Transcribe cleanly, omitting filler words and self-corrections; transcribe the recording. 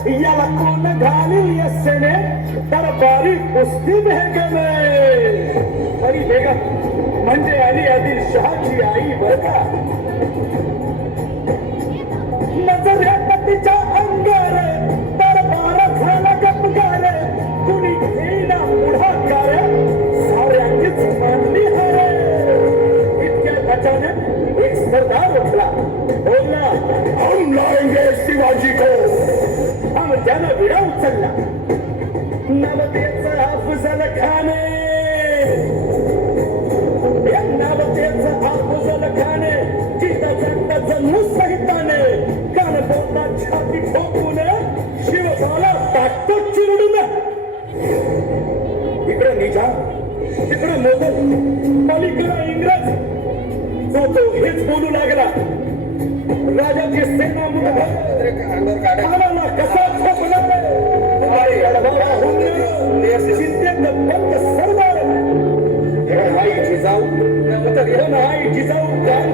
याला कोण घालील यस्सेने तर बारीक कुस्ती भेगले अरे बेगम म्हणजे आली आदिलशहाची आई बर का नजऱ्या पतीच्या अंगार तर बारा झाला गपगार कुणी घेईना पुढाकार साऱ्यांचीच मांडली हार इतक्या अचानक एक सरदार उठला बोलला हम लाएंगे शिवाजी को हम त्यानं विडा उचलला नवतेचा अफजल खाने नवतेचा अफजल खाने जिथं जन्मू सहिताने कानकोटा छाती ठोकून शिवबाला टाकतो चिरडून इकडं निजाम तिकडं मोगल पलीकडं इंग्रज जो तो हेच बोलू लागला राजाची सेना मुलाला कसा ठोकला चिंतेत बंद सरदार आई जिजाऊ आई जिजाऊ